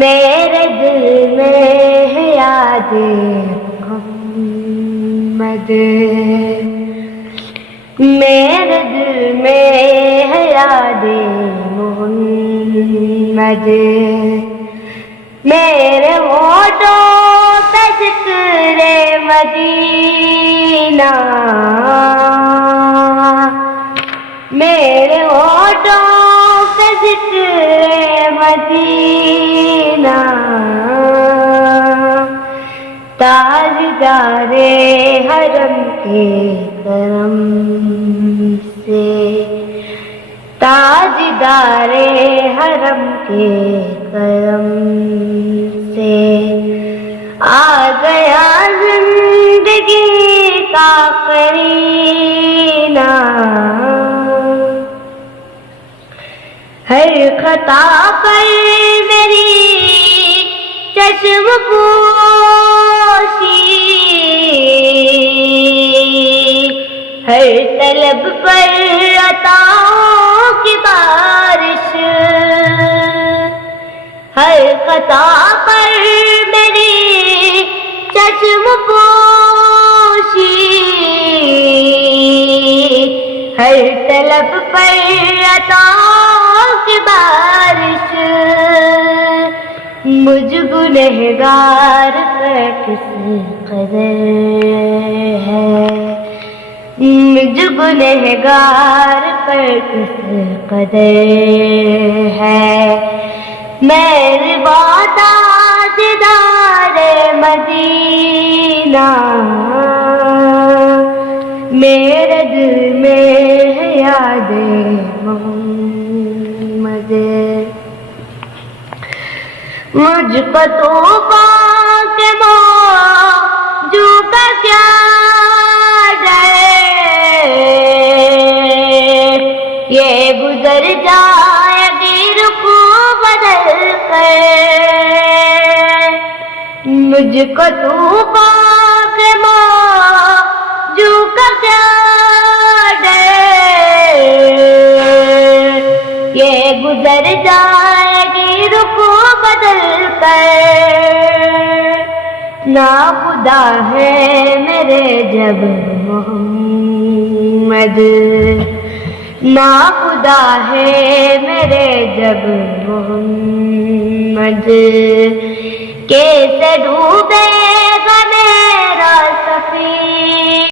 میرے دل میں ہے یاد محمد، میرے دل میں ہے یاد محمد، میرے ہونٹوں پہ ذکر مدینہ، میرے ہونٹوں پہ ذکر مدینہ، تاجدار حرم کے کرم سے، تاجدار حرم کے کرم سے آ گیا زندگی کا قرینہ، ہر خطا پر میری چشم پوشی، ہر طلب پر عطاؤں کی بارش، ہر خطا پر میری چشم پوشی، ہر طلب پر عطاؤں کی بارش، مجھ گنہگار پر کس قدر ہے، مجھ گنہگار پر کس قدر ہے، میرے وعدہ دیدار مدینہ، میرے دل میں ہے یاد محمد، مجھ کو طوفان کے موجوں کا کیا ڈر، یہ گزر جائے گی رخ بدل کر، مجھ کو طوفان کے موجوں کا کیا ڈر، یہ گزر جائے گی رخ بدل کر، ناخدا ہے میرے جب محمد، ناخدا ہے میرے جب محمد، کیسے ڈوبے